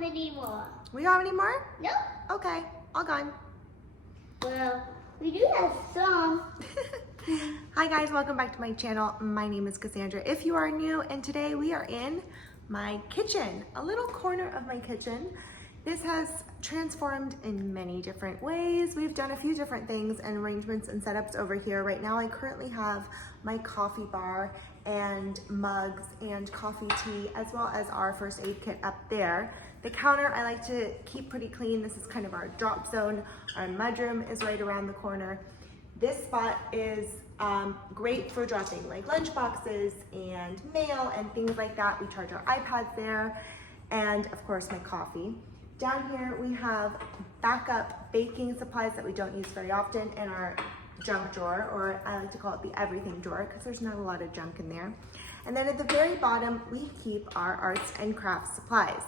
have any more. We don't have any more? Nope. Okay, all gone. Well, we do have some. Hi guys, welcome back to my channel. My name is Cassandra if you are new, and today we are in my kitchen, a little corner of my kitchen. This has transformed in many different ways. We've done a few different things and arrangements and setups over here. Right now I currently have my coffee bar and mugs and coffee tea, as well as our first aid kit up there. The counter I like to keep pretty clean. This is kind of our drop zone. Our mudroom is right around the corner. This spot is great for dropping like lunch boxes and mail and things like that. We charge our iPads there, and of course my coffee. Down here we have backup baking supplies that we don't use very often in our junk drawer, or I like to call it the everything drawer because there's not a lot of junk in there. And then at the very bottom we keep our arts and crafts supplies.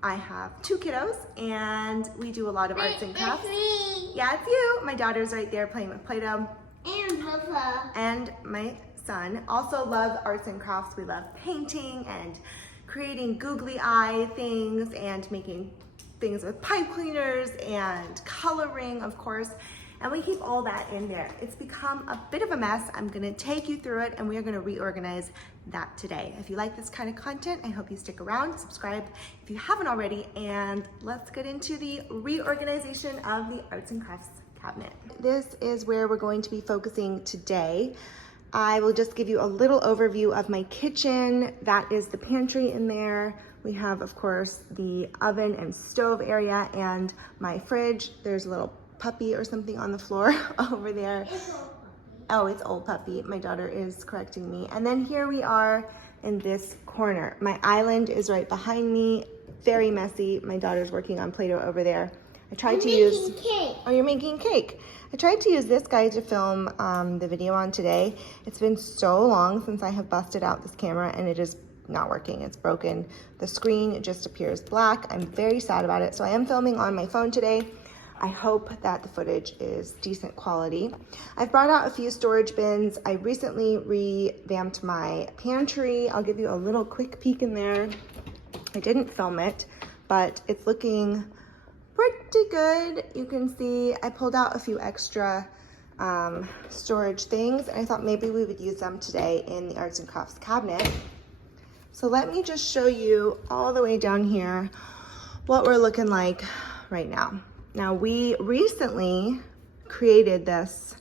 I have 2 kiddos and we do a lot of arts and crafts. It's me. Yeah, it's you. My daughter's right there playing with Play-Doh. And Papa. And my son also love arts and crafts. We love painting and creating googly eye things and making things with pipe cleaners and coloring, of course. And we keep all that in there. It's become a bit of a mess. I'm gonna take you through it and we are gonna reorganize that today. If you like this kind of content, I hope you stick around, subscribe if you haven't already, and let's get into the reorganization of the arts and crafts cabinet. This is where we're going to be focusing today. I will just give you a little overview of my kitchen. That is the pantry in there. We have, of course, the oven and stove area and my fridge. There's a little puppy or something on the floor over there. Oh, it's old puppy. My daughter is correcting me. And then here we are in this corner. My island is right behind me. Very messy. My daughter's working on Play-Doh over there. I tried to use cake. Oh, you're making cake. I tried to use this guy to film the video on today. It's been so long since I have busted out this camera and it is not working. It's broken. The screen just appears black. I'm very sad about it. So I am filming on my phone today. I hope that the footage is decent quality. I've brought out a few storage bins. I recently revamped my pantry. I'll give you a little quick peek in there. I didn't film it, but it's looking pretty good. You can see I pulled out a few extra storage things, and I thought maybe we would use them today in the arts and crafts cabinet. So let me just show you all the way down here what we're looking like right now. Now, we recently created this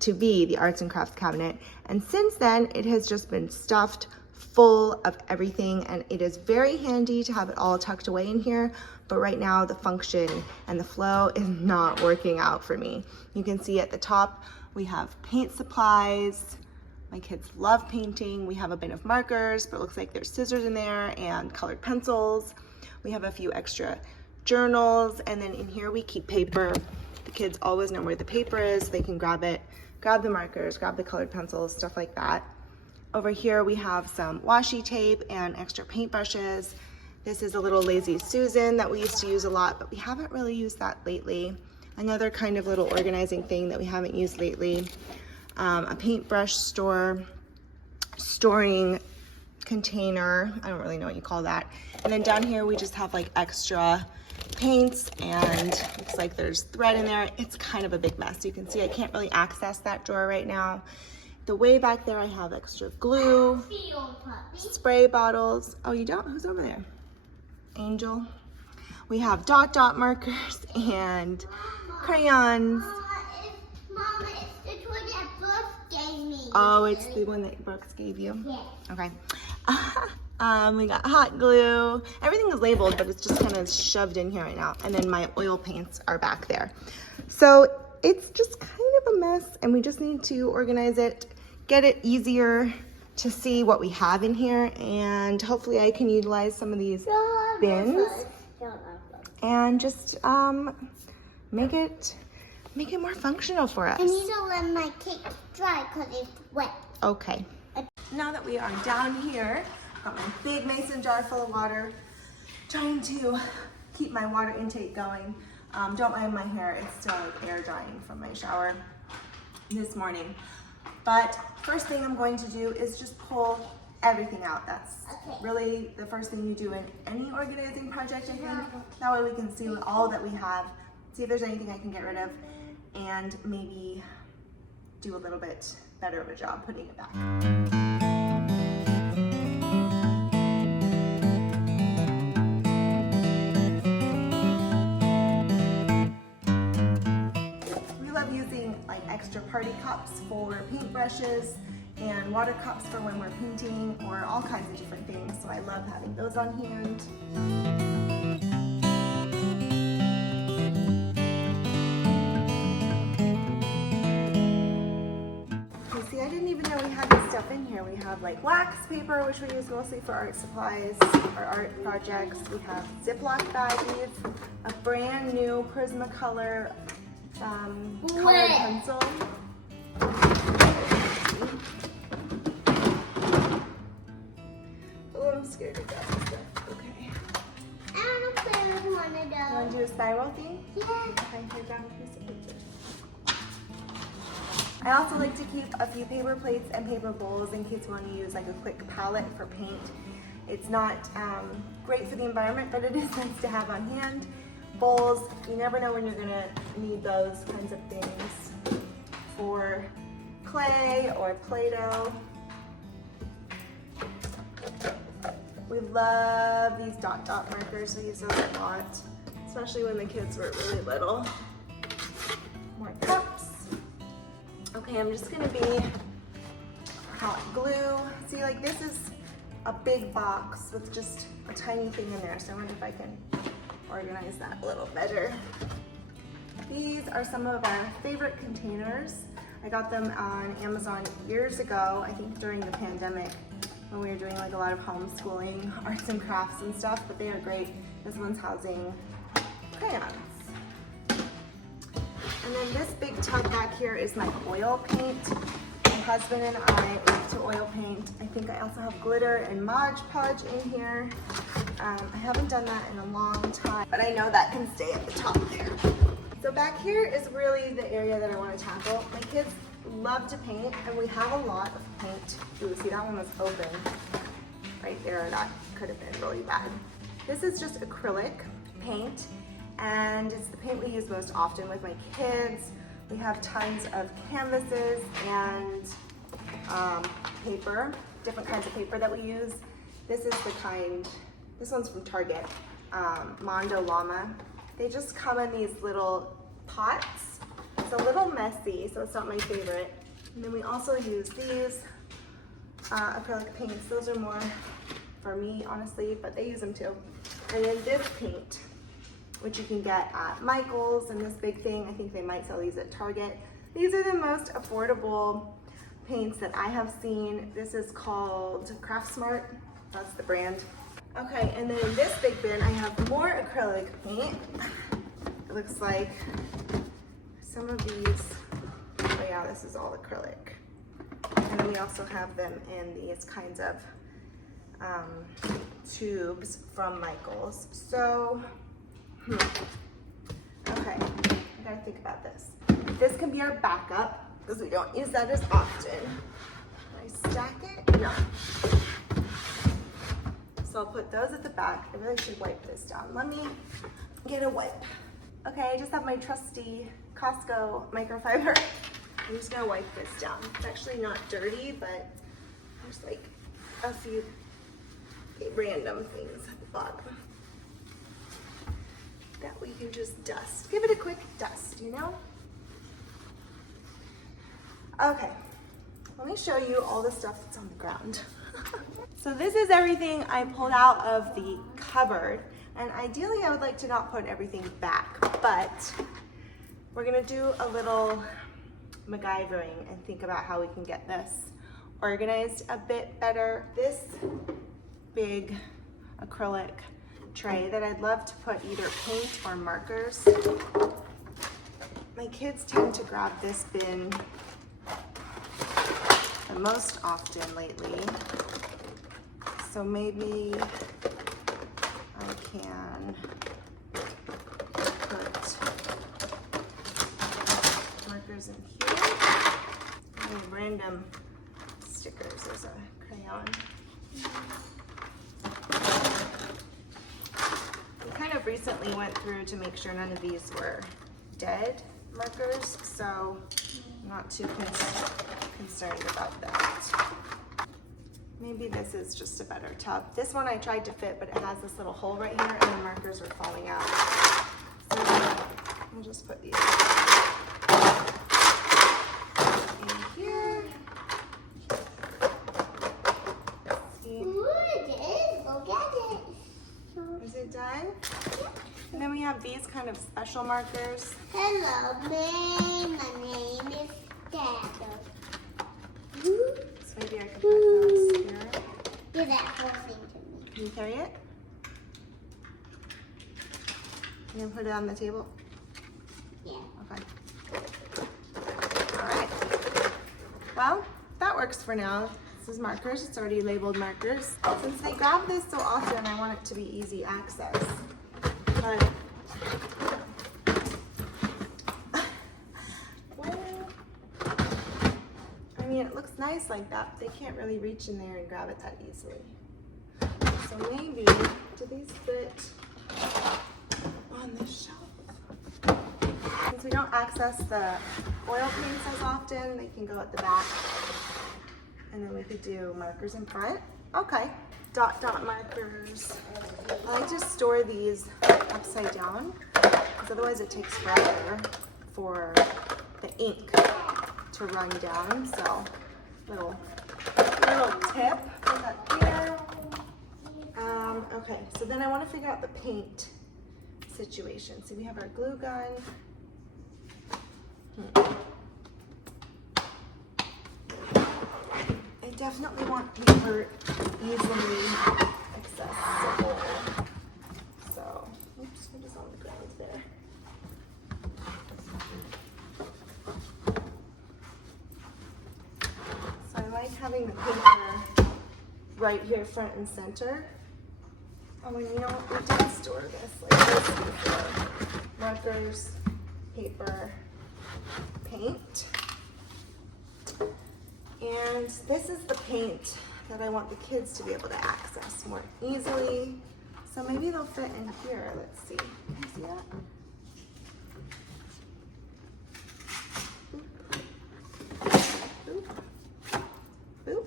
to be the arts and crafts cabinet, and since then it has just been stuffed full of everything, and it is very handy to have it all tucked away in here, but right now the function and the flow is not working out for me. You can see at the top we have paint supplies. My kids love painting. We have a bin of markers, but it looks like there's scissors in there and colored pencils. We have a few extra journals, and then in here we keep paper. The kids always know where the paper is. They can grab it, grab the markers, grab the colored pencils, stuff like that. Over here we have some washi tape and extra paintbrushes. This is a little Lazy Susan that we used to use a lot, but we haven't really used that lately. Another kind of little organizing thing that we haven't used lately. A paintbrush storing container. I don't really know what you call that. And then down here we just have like extra paints, and looks like there's thread in there. It's kind of a big mess. You can see I can't really access that drawer right now. The way back there I have extra glue, spray bottles. Oh, you don't? Who's over there? Angel. We have dot markers and crayons. Mama, it's the toy that Brooks gave me. Oh, it's the one that Brooks gave you? Yeah. Okay. We got hot glue. Everything is labeled, but it's just kind of shoved in here right now. And then my oil paints are back there. So it's just kind of a mess, and we just need to organize it, get it easier to see what we have in here, and hopefully I can utilize some of these bins and just make it more functional for us. I need to let my cake dry because it's wet. Okay. Now that we are down here, got my big mason jar full of water, trying to keep my water intake going. Don't mind my hair, it's still like air drying from my shower this morning. But first thing I'm going to do is just pull everything out. That's Okay. really the first thing you do in any organizing project, I think. That way we can see all that we have, see if there's anything I can get rid of, and maybe do a little bit better of a job putting it back. We love using like extra party cups for paintbrushes and water cups for when we're painting, or all kinds of different things. So I love having those on hand. See, I didn't even know we had this stuff in here. We have like wax paper, which we use mostly for art supplies or art projects. We have Ziploc baggies, a brand new Prismacolor colored pencil. Oh, I'm scared to grab this stuff. Okay. I don't play with one of You want those. to do a spiral thing? Yeah. Okay, here, grab a piece of paper. I also like to keep a few paper plates and paper bowls in case you want to use like a quick palette for paint. It's not great for the environment, but it is nice to have on hand. Bowls, you never know when you're going to need those kinds of things for clay or Play-Doh. We love these dot dot markers. We use those a lot, especially when the kids were really little. More cups. Okay, I'm just gonna be hot glue. See, like this is a big box with just a tiny thing in there, so I wonder if I can organize that a little better. These are some of our favorite containers. I got them on Amazon years ago, I think during the pandemic, when we were doing like a lot of homeschooling, arts and crafts and stuff, but they are great. This one's housing crayons. And then this big tub back here is my oil paint. My husband and I like to oil paint. I think I also have glitter and Mod Podge in here. I haven't done that in a long time, but I know that can stay at the top there. So back here is really the area that I want to tackle. My kids love to paint, and we have a lot of paint. Ooh, see, that one was open right there. That could have been really bad. This is just acrylic paint, and it's the paint we use most often with my kids. We have tons of canvases and paper, different kinds of paper that we use. This is the kind, this one's from Target, Mondo Llama. They just come in these little pots. It's a little messy, so it's not my favorite. And then we also use these acrylic paints. Those are more for me, honestly, but they use them too. And then this paint, which you can get at Michael's, and this big thing, I think they might sell these at Target. These are the most affordable paints that I have seen. This is called Craft Smart, that's the brand. Okay, and then in this big bin, I have more acrylic paint. It looks like some of these, oh yeah, this is all acrylic. And then we also have them in these kinds of tubes from Michael's. So, okay, I gotta think about this. This can be our backup because we don't use that as often. Can I stack it? No. So I'll put those at the back. I really should wipe this down. Let me get a wipe. Okay, I just have my trusty Costco microfiber. I'm just gonna wipe this down. It's actually not dirty, but there's like a few random things at the bottom that we can just dust. Give it a quick dust, you know? Okay, let me show you all the stuff that's on the ground. So this is everything I pulled out of the cupboard, and ideally I would like to not put everything back, but we're gonna do a little MacGyvering and think about how we can get this organized a bit better. This big acrylic tray that I'd love to put either paint or markers. My kids tend to grab this bin the most often lately, so maybe I can put markers in here and random stickers as a crayon. We kind of recently went through to make sure none of these were dead markers, so I'm not too concerned about that. Maybe this is just a better tub. This one I tried to fit, but it has this little hole right here and the markers are falling out. So I'll just put these in here. See. Ooh, it is. Look at it. Is it done? And then we have these kind of special markers. Hello, May. My name is Dada. So maybe I can put those here. Give that whole thing to me. Can you carry it? Can you put it on the table? Yeah. Okay. All right. Well, that works for now. This is markers. It's already labeled markers. Since they grab this so often, I want it to be easy access. But well, I mean, it looks nice like that, but they can't really reach in there and grab it that easily. So maybe, do these fit on this shelf? Since we don't access the oil paints as often, they can go at the back. And then we could do markers in front. Okay, dot markers. I like to store these upside down, because otherwise it takes forever for the ink to run down. So, little tip, put that here. Okay, so then I want to figure out the paint situation. So we have our glue gun. I definitely want paper easily accessible. So, oops, what is on the ground there? So I like having the paper right here front and center. Oh, and you know what, we did store this like this before. Markers, paper, paint. And this is the paint that I want the kids to be able to access more easily. So maybe they'll fit in here. Let's see. Can you see that? Boop. Boop. Boop.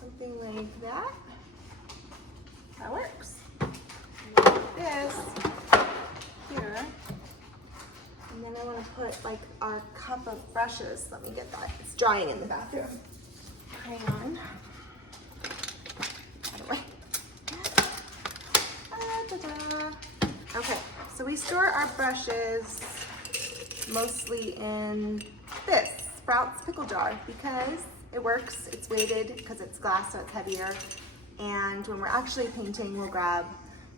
Something like that. That works. Like this. Here, and then I want to put like our cup of brushes. Let me get that. It's drying in the bathroom. Hang on. Out of the way. Da-da. Okay, so we store our brushes mostly in this Sprouts pickle jar because it works. It's weighted because it's glass, so it's heavier. And when we're actually painting, we'll grab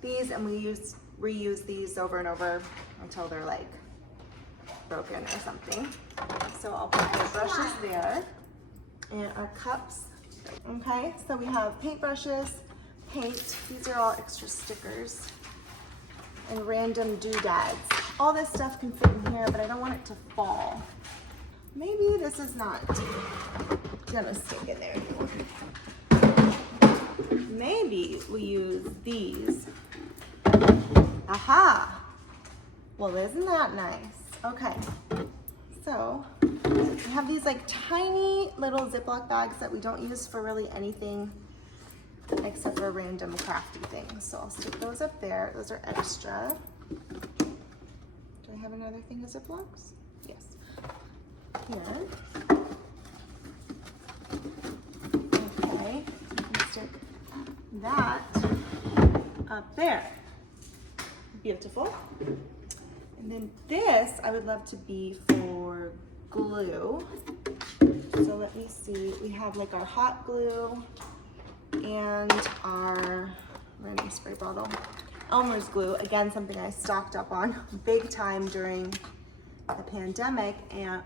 these and we reuse these over and over until they're like broken or something. So I'll put the brushes there and our cups. Okay, so we have paint brushes, paint, these are all extra stickers, and random doodads. All this stuff can fit in here, but I don't want it to fall. Maybe this is not gonna stick in there anymore. Maybe we use these. Aha! Well, isn't that nice? Okay, so we have these like tiny little Ziploc bags that we don't use for really anything except for random crafty things. So I'll stick those up there. Those are extra. Do I have another thing of Ziplocs? Yes. Here. Okay, let's stick that up there. Beautiful. And then this I would love to be for glue. So let me see. We have like our hot glue and our random spray bottle. Elmer's glue, again, something I stocked up on big time during the pandemic, and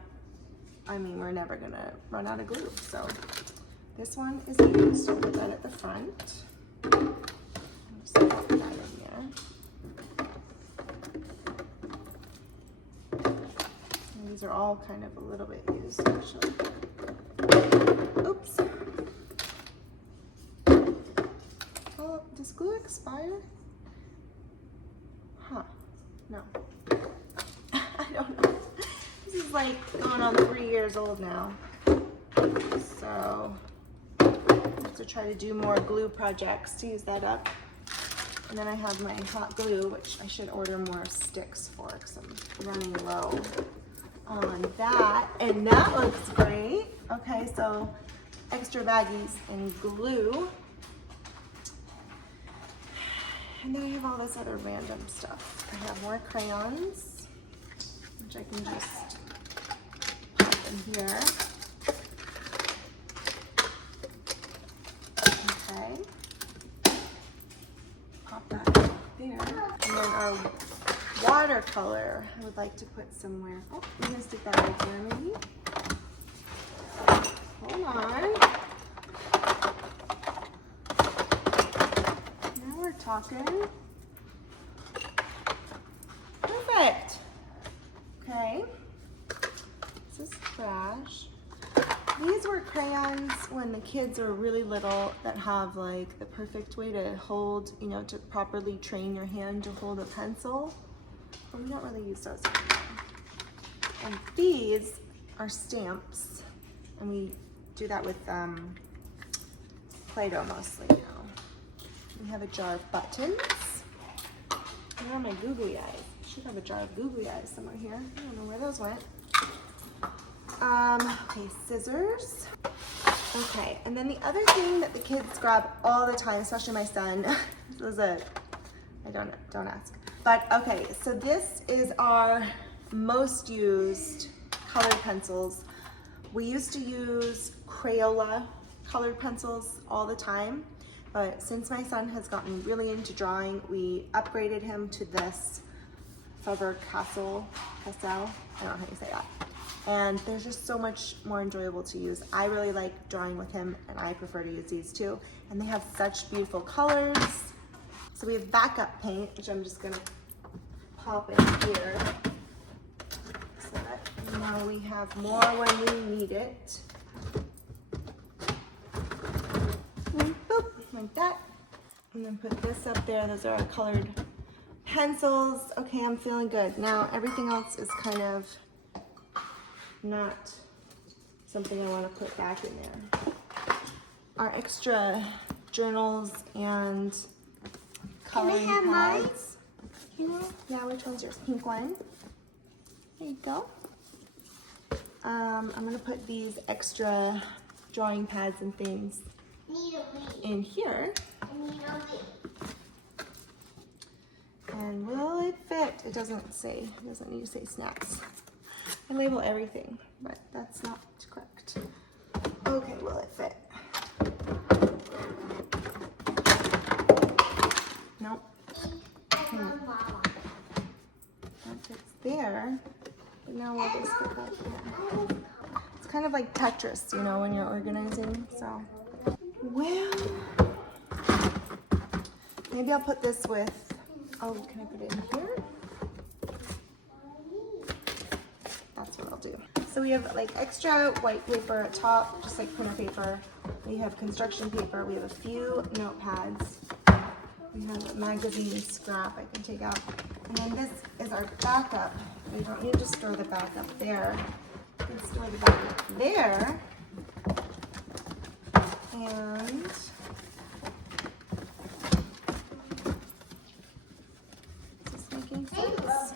I mean, we're never gonna run out of glue. So this one is used. I'll put that at the front. Just put that in there. These are all kind of a little bit used actually. Oops. Oh, does glue expire? Huh, no. I don't know. This is like going on 3 years old now. So I have to try to do more glue projects to use that up. And then I have my hot glue, which I should order more sticks for because I'm running low on that. And that looks great. Okay, so extra baggies and glue. And then I have all this other random stuff. I have more crayons, which I can just pop in here. Okay. Pop that there. And then our watercolor, I would like to put somewhere. Oh, I'm gonna stick that right there maybe. Hold on. Now we're talking. Perfect. Okay. This is trash. These were crayons when the kids are really little that have like the perfect way to hold, you know, to properly train your hand to hold a pencil. But we don't really use those anymore. And these are stamps, and we do that with Play-Doh mostly now. We have a jar of buttons. Where are my googly eyes? I should have a jar of googly eyes somewhere here. I don't know where those went. Okay, scissors. Okay, and then the other thing that the kids grab all the time, especially my son, this is I don't ask. But okay, so this is our most used colored pencils. We used to use Crayola colored pencils all the time, but since my son has gotten really into drawing, we upgraded him to this Faber-Castell, I don't know how you say that. And they're just so much more enjoyable to use. I really like drawing with him, and I prefer to use these too. And they have such beautiful colors. So we have backup paint, which I'm just gonna pop in here. So that now we have more when we need it. And boop, like that. And then put this up there. Those are our colored pencils. Okay, I'm feeling good. Now everything else is kind of not something I want to put back in there. Our extra journals and coloring pads. Yeah, which one's yours? Pink one. There you go. I'm gonna put these extra drawing pads and things in here. And will it fit? It doesn't say. It doesn't need to say snacks. I label everything, but that's not correct. Okay, will it fit? Nope. That fits there, but now we'll just put that here. It's kind of like Tetris, you know, when you're organizing, so. Well, maybe I'll put this with, oh, can I put it in here? That's what I'll do. So we have like extra white paper at top, just like printer paper. We have construction paper. We have a few notepads. We have a magazine scrap I can take out. And then this is our backup. We don't need to store the backup there. We can store the backup there. And is this making sense?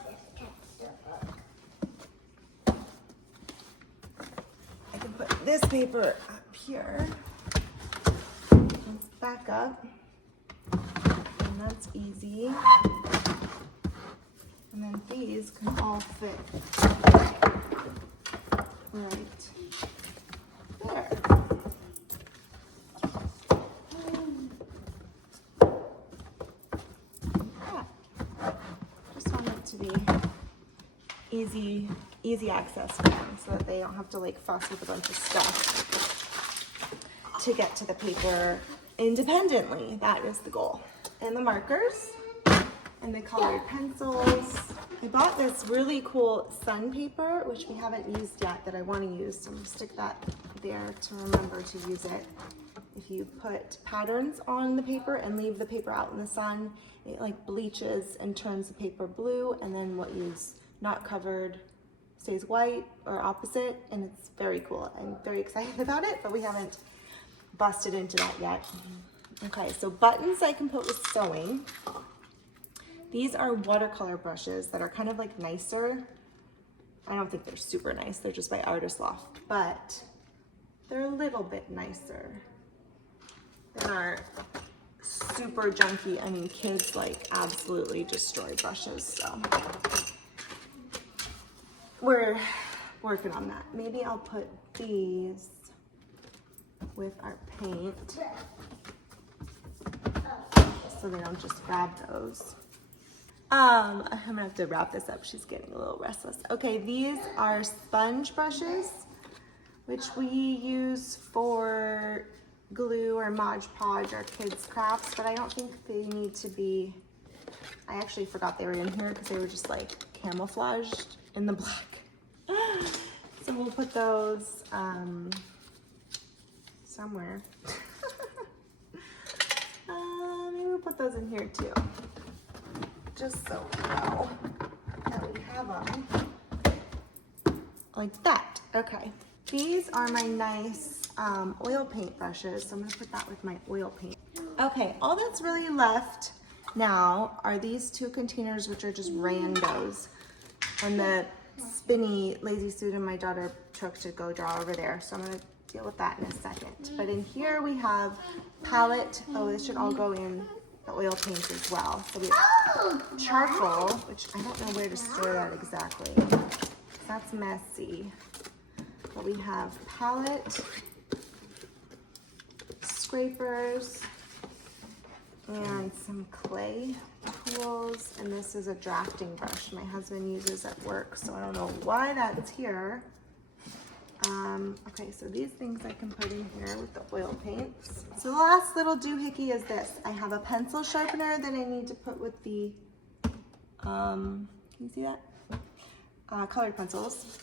I can put this paper up here. Let's back up. And that's easy. And then these can all fit right there. Just want it to be easy access for them so that they don't have to like fuss with a bunch of stuff to get to the paper independently. That is the goal. And the markers. and the colored pencils. I bought this really cool sun paper, which we haven't used yet, that I want to use. So I'm gonna stick that there to remember to use it. If you put patterns on the paper and leave the paper out in the sun, it like bleaches and turns the paper blue, and then what you's not covered stays white or opposite, and it's very cool. I'm very excited about it, but we haven't busted into that yet. Okay, so buttons I can put with sewing. These are watercolor brushes that are kind of like nicer. I don't think they're super nice, they're just by Artist Loft, but they're a little bit nicer. They aren't super junky. I mean, kids like absolutely destroy brushes, so we're working on that. Maybe I'll put these with our paint so they don't just grab those. I'm gonna have to wrap this up. She's getting a little restless. Okay, these are sponge brushes, which we use for glue or Mod Podge or kids crafts, but I don't think they need to be. I actually forgot they were in here because they were just like camouflaged in the black. So we'll put those somewhere. Maybe we'll put those in here too, just so we know that we have them. Like that. Okay. These are my nice oil paint brushes, so I'm going to put that with my oil paint. Okay, all that's really left now are these two containers, which are just randos, and the spinny lazy Susan my daughter took to go draw over there, so I'm going to deal with that in a second. But in here we have palette. Oh, this should all go in the oil paint as well. So we have charcoal, which I don't know where to store that exactly. That's messy. But we have palette, scrapers, and some clay tools. And this is a drafting brush my husband uses at work, so I don't know why that's here. Okay, so these things I can put in here with the oil paints. So the last little doohickey is this. I have a pencil sharpener that I need to put with the, can you see that? Colored pencils.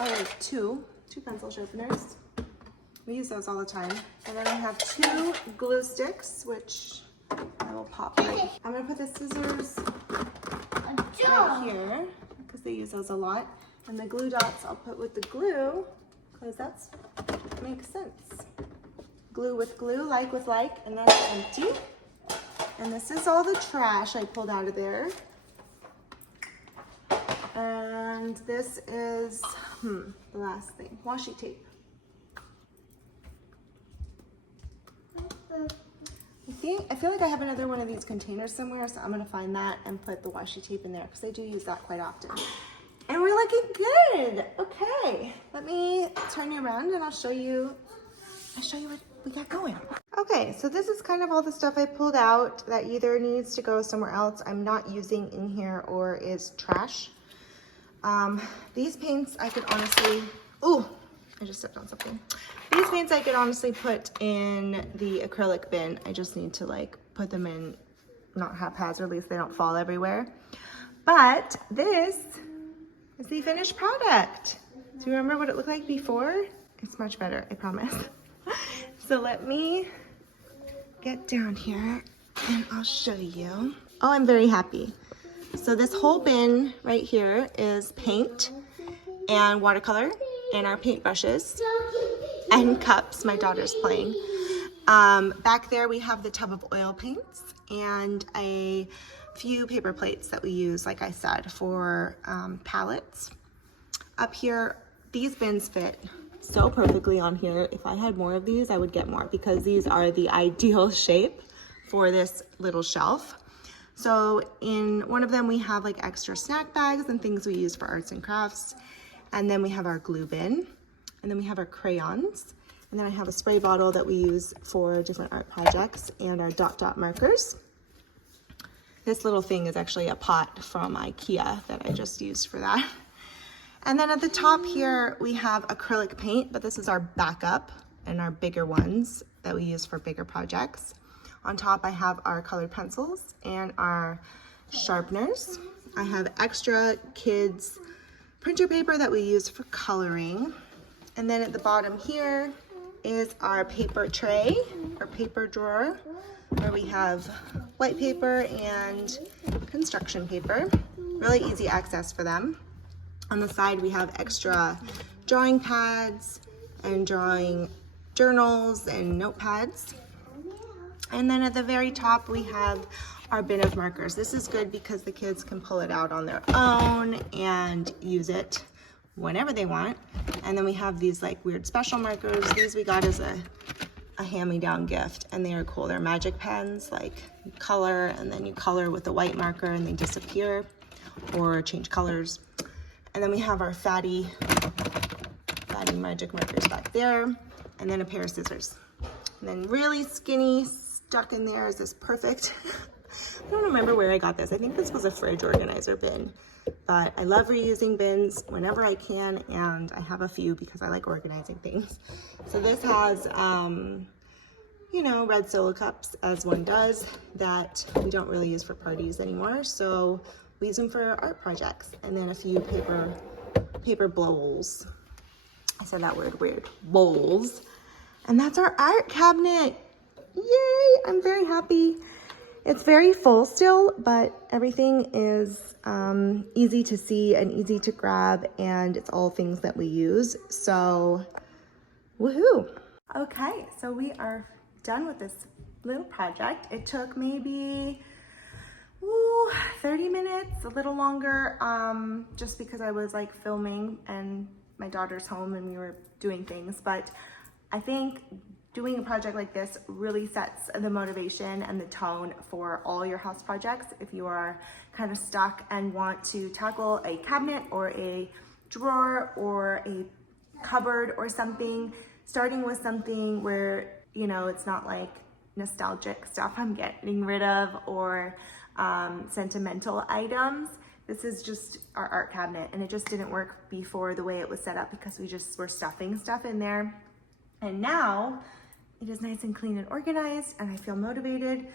I have two pencil sharpeners. We use those all the time. And then I have 2 glue sticks, which I will pop right. I'm gonna put the scissors right here because they use those a lot. And the glue dots I'll put with the glue because that makes sense. Glue with glue, like with like, and that's empty. And this is all the trash I pulled out of there. And this is, the last thing, washi tape. I feel like I have another one of these containers somewhere, so I'm gonna find that and put the washi tape in there because I do use that quite often. And we're looking good. Okay, let me turn you around and I'll show you what we got going. Okay, so this is kind of all the stuff I pulled out that either needs to go somewhere else, I'm not using in here, or is trash. These paints I could honestly, ooh, I just stepped on something. These paints I could honestly put in the acrylic bin. I just need to like put them in, not haphazardly so they don't fall everywhere. But this is the finished product. Do you remember what it looked like before? It's much better, I promise. So let me get down here and I'll show you. Oh, I'm very happy. So this whole bin right here is paint and watercolor and our paint brushes and cups my daughter's playing. Back there we have the tub of oil paints and a few paper plates that we use, like I said, for palettes. Up here, these bins fit so perfectly on here. If I had more of these, I would get more because these are the ideal shape for this little shelf. So in one of them, we have like extra snack bags and things we use for arts and crafts. And then we have our glue bin, and then we have our crayons. And then I have a spray bottle that we use for different art projects and our dot dot markers. This little thing is actually a pot from IKEA that I just used for that. And then at the top here, we have acrylic paint, but this is our backup and our bigger ones that we use for bigger projects. On top, I have our colored pencils and our sharpeners. I have extra kids printer paper that we use for coloring. And then at the bottom here is our paper tray or paper drawer where we have white paper and construction paper. Really easy access for them. On the side we have extra drawing pads and drawing journals and notepads. And then at the very top we have our bin of markers. This is good because the kids can pull it out on their own and use it whenever they want. And then we have these like weird special markers. These we got as a hand-me-down gift, and they are cool. They're magic pens, like you color and then you color with a white marker and they disappear or change colors. And then we have our fatty magic markers back there, and then a pair of scissors. And then really skinny, stuck in there is this perfect, I don't remember where I got this. I think this was a fridge organizer bin, but I love reusing bins whenever I can, and I have a few because I like organizing things. So this has, you know, red solo cups, as one does, that we don't really use for parties anymore. So we use them for art projects. And then a few paper bowls. I said that word weird, bowls. And that's our art cabinet. Yay, I'm very happy. It's very full still, but everything is easy to see and easy to grab, and it's all things that we use. So, woohoo. Okay, so we are done with this little project. It took maybe 30 minutes, a little longer, just because I was like filming and my daughter's home and we were doing things. But I think doing a project like this really sets the motivation and the tone for all your house projects. If you are kind of stuck and want to tackle a cabinet or a drawer or a cupboard or something, starting with something where, you know, it's not like nostalgic stuff I'm getting rid of or sentimental items. This is just our art cabinet, and it just didn't work before the way it was set up because we just were stuffing stuff in there. And now it is nice and clean and organized, and I feel motivated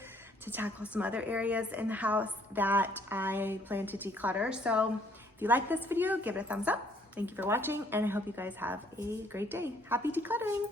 to tackle some other areas in the house that I plan to declutter. So if you like this video, give it a thumbs up. Thank you for watching, and I hope you guys have a great day. Happy decluttering.